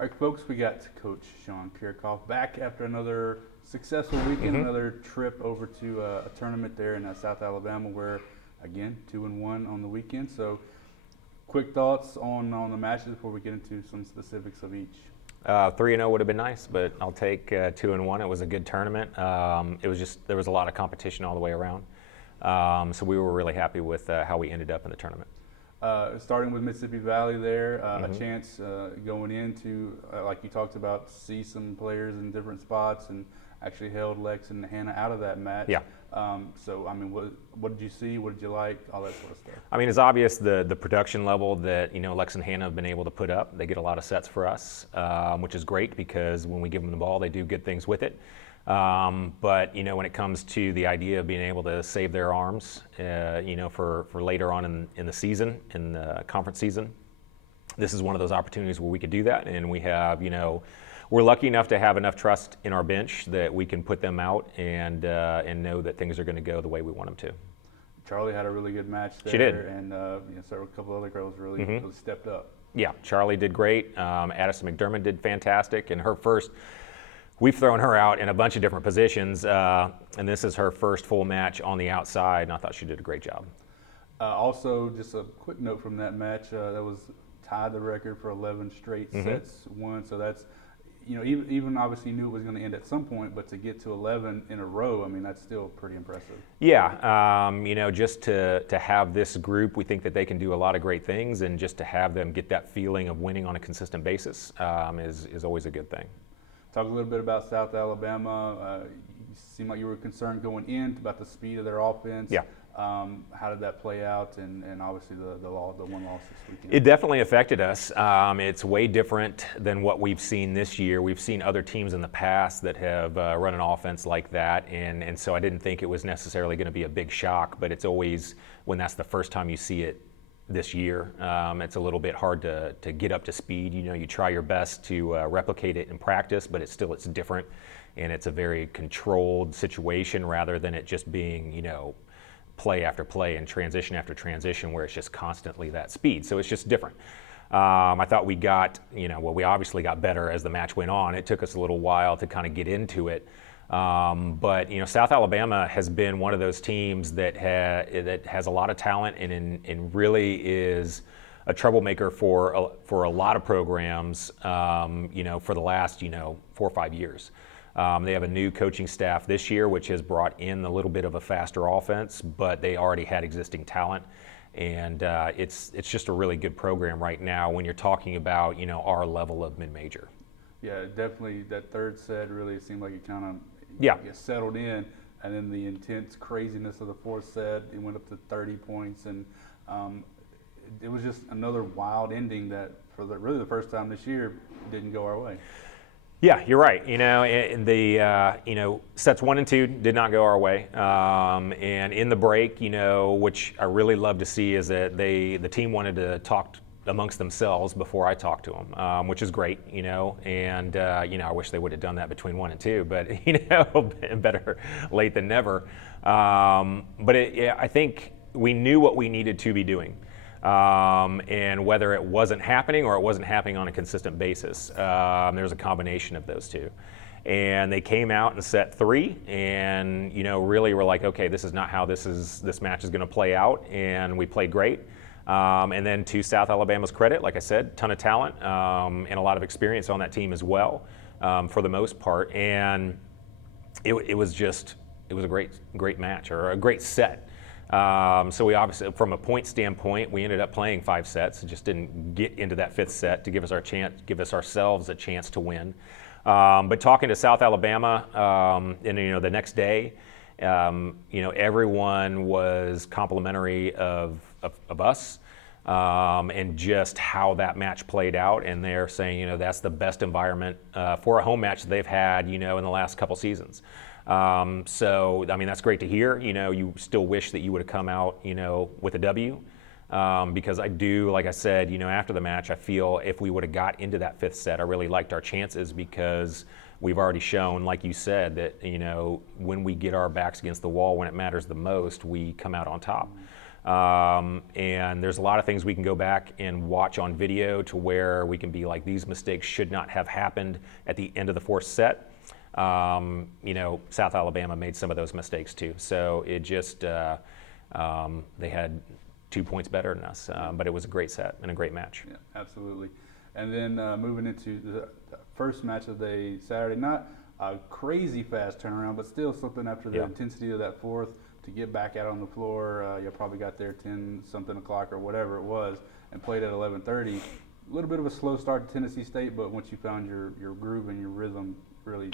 All right, folks, we got Coach Sean Kiracofe back after another successful weekend, another trip over to a tournament there in South Alabama where, again, 2-1 on the weekend. So quick thoughts on the matches before we get into some specifics of each. 3-0 would have been nice, but I'll take 2-1. It was a good tournament. There was a lot of competition all the way around. So we were really happy with how we ended up in the tournament. Starting with Mississippi Valley there, a chance going into, like you talked about, see some players in different spots and actually held Lex and Hannah out of that match. Yeah. So, I mean, what did you see? What did you like? All that sort of stuff. I mean, it's obvious the production level that, Lex and Hannah have been able to put up. They get a lot of sets for us, which is great because when we give them the ball, they do good things with it. But when it comes to the idea of being able to save their arms, for later on in the season, in the conference season, this is one of those opportunities where we could do that, and we have, we're lucky enough to have enough trust in our bench that we can put them out and know that things are going to go the way we want them to. Charlie had a really good match there. She did, and so a couple other girls really stepped up. Yeah, Charlie did great. Addison McDermott did fantastic, and her first. We've thrown her out in a bunch of different positions, and this is her first full match on the outside, and I thought she did a great job. Also, just a quick note from that match, that was tied the record for 11 straight sets won. So that's, even obviously knew it was going to end at some point, but to get to 11 in a row, I mean, that's still pretty impressive. Yeah, just to have this group, we think that they can do a lot of great things, and just to have them get that feeling of winning on a consistent basis is always a good thing. Talk a little bit about South Alabama. You seemed like you were concerned going in about the speed of their offense. Yeah. How did that play out? And obviously the one loss this weekend. It definitely affected us. It's way different than what we've seen this year. We've seen other teams in the past that have run an offense like that, and so I didn't think it was necessarily going to be a big shock. But it's always when that's the first time you see it this year. It's a little bit hard to get up to speed. You try your best to replicate it in practice, but it's different, and it's a very controlled situation rather than it just being, play after play and transition after transition where it's just constantly that speed. So it's just different. I thought we got, we obviously got better as the match went on. It took us a little while to kind of get into it. But South Alabama has been one of those teams that has a lot of talent and really is a troublemaker for a lot of programs. For the last 4 or 5 years. They have a new coaching staff this year, which has brought in a little bit of a faster offense, but they already had existing talent, and it's just a really good program right now when you're talking about our level of mid-major. Yeah, definitely. That third set really seemed like it kind of settled in, and then the intense craziness of the fourth set, it went up to 30 points, and it was just another wild ending that for really the first time this year didn't go our way. Yeah, you're right. Sets 1 and 2 did not go our way, and in the break, which I really love to see is that the team wanted to talk amongst themselves before I talked to them, which is great, and I wish they would have done that between 1 and 2, but better late than never. But I think we knew what we needed to be doing, and whether it wasn't happening or it wasn't happening on a consistent basis, there's a combination of those two. And they came out in set 3, and really were like, okay, this is not how this match is going to play out, and we played great. And then to South Alabama's credit, like I said, ton of talent and a lot of experience on that team as well, for the most part. And it was a great match, or a great set. So we obviously, from a point standpoint, we ended up playing 5 sets. Just didn't get into that 5th set to give us ourselves a chance to win. But talking to South Alabama, and the next day, everyone was complimentary of us, and just how that match played out. And they're saying, that's the best environment for a home match that they've had, in the last couple seasons. So, I mean, that's great to hear. You still wish that you would have come out, with a W. Because I do, like I said, after the match, I feel if we would have got into that 5th set, I really liked our chances because we've already shown, like you said, that, when we get our backs against the wall when it matters the most, we come out on top. And there's a lot of things we can go back and watch on video to where we can be like, these mistakes should not have happened at the end of the fourth set. South Alabama made some of those mistakes too. So it just, they had 2 points better than us, but it was a great set and a great match. Yeah, absolutely. And then moving into the first match of the day, Saturday, not a crazy fast turnaround, but still something after the intensity of that fourth to get back out on the floor. You probably got there 10-something o'clock or whatever it was and played at 11:30. A little bit of a slow start to Tennessee State, but once you found your groove and your rhythm, really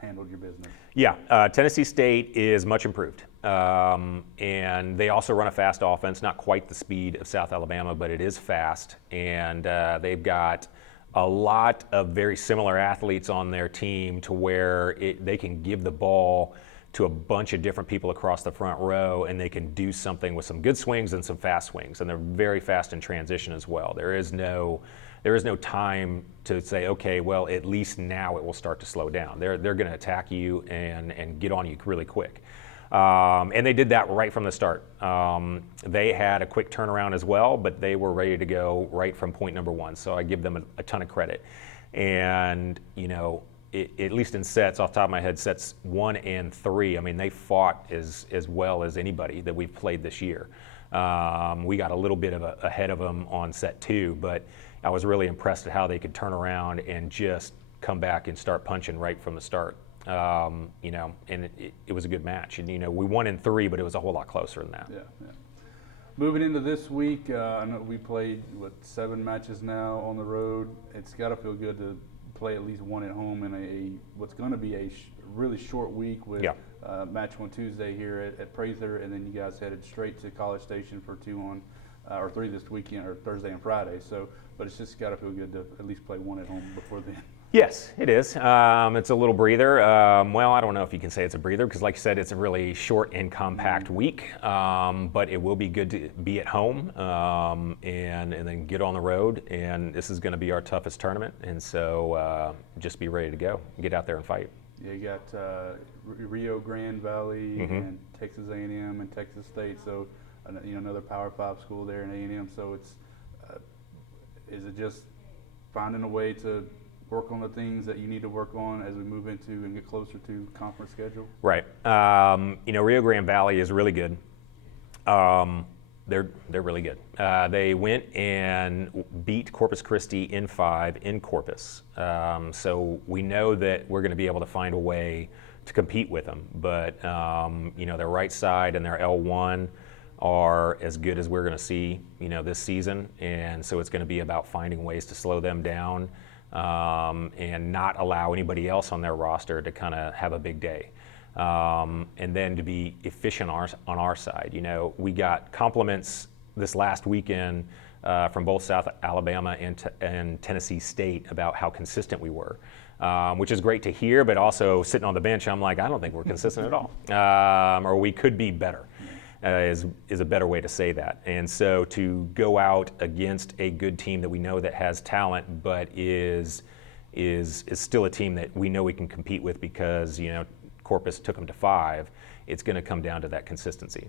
handled your business. Yeah, Tennessee State is much improved. And they also run a fast offense, not quite the speed of South Alabama, but it is fast. And they've got a lot of very similar athletes on their team to where they can give the ball to a bunch of different people across the front row, and they can do something with some good swings and some fast swings. And they're very fast in transition as well. There is no time to say, okay, well, at least now it will start to slow down. They're going to attack you and get on you really quick. And they did that right from the start. They had a quick turnaround as well, but they were ready to go right from point number one. So I give them a ton of credit. And, at least in sets, off the top of my head, sets 1 and 3, I mean, they fought as well as anybody that we've played this year. We got a little bit ahead of them on set 2, but I was really impressed at how they could turn around and just come back and start punching right from the start. And it was a good match. And, we won in 3, but it was a whole lot closer than that. Yeah. Moving into this week, I know we played, 7 matches now on the road. It's got to feel good to play at least one at home in what's going to be a really short week with match on Tuesday here at Prather, and then you guys headed straight to College Station for 3 this weekend, or Thursday and Friday. So, but it's just got to feel good to at least play one at home before then. Yes, it is. It's a little breather. Well, I don't know if you can say it's a breather because, like you said, it's a really short and compact week. But it will be good to be at home and then get on the road. And this is going to be our toughest tournament. And so just be ready to go. Get out there and fight. Yeah, you got Rio Grande Valley and Texas A&M and Texas State. So, another Power 5 school there in A&M. So it's is it just finding a way to work on the things that you need to work on as we move into and get closer to conference schedule? Right. Rio Grande Valley is really good. They're really good. They went and beat Corpus Christi in 5 in Corpus. So we know that we're going to be able to find a way to compete with them. But their right side and their L1 are as good as we're going to see this season. And so it's going to be about finding ways to slow them down. And not allow anybody else on their roster to kind of have a big day. And then to be efficient on our side. We got compliments this last weekend from both South Alabama and Tennessee State about how consistent we were, which is great to hear, but also sitting on the bench, I'm like, I don't think we're consistent at all. Or we could be better. Is a better way to say that. And so to go out against a good team that we know that has talent, but is still a team that we know we can compete with because Corpus took them to 5. It's going to come down to that consistency.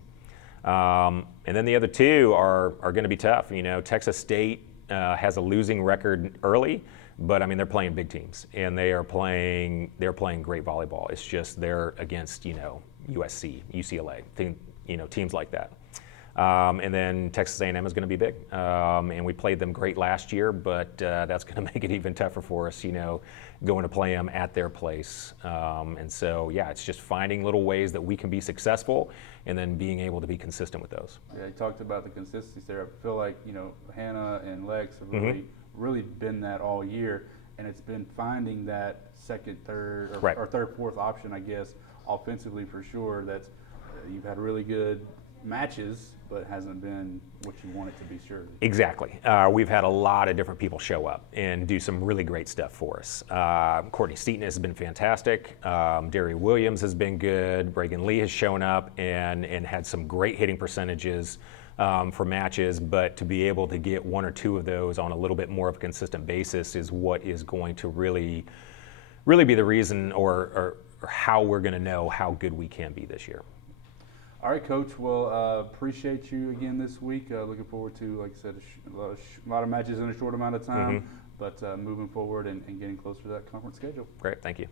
And then the other 2 are going to be tough. Texas State has a losing record early, but they're playing big teams and they're playing great volleyball. It's just they're against USC, UCLA. Teams like that. And then Texas A&M is going to be big. And we played them great last year, but that's going to make it even tougher for us, going to play them at their place. And so, it's just finding little ways that we can be successful and then being able to be consistent with those. Yeah, you talked about the consistency there. I feel like, Hannah and Lex have really been that all year. And it's been finding that second, third, or third, fourth option, I guess, offensively for sure. That's you've had really good matches, but it hasn't been what you want it to be, sure. Exactly. We've had a lot of different people show up and do some really great stuff for us. Courtney Seaton has been fantastic. Derry Williams has been good. Reagan Lee has shown up and had some great hitting percentages for matches, but to be able to get 1 or 2 of those on a little bit more of a consistent basis is what is going to really be the reason or how we're going to know how good we can be this year. All right, Coach. Well, appreciate you again this week. Looking forward to, like I said, a lot of matches in a short amount of time, but moving forward and getting closer to that conference schedule. Great, thank you.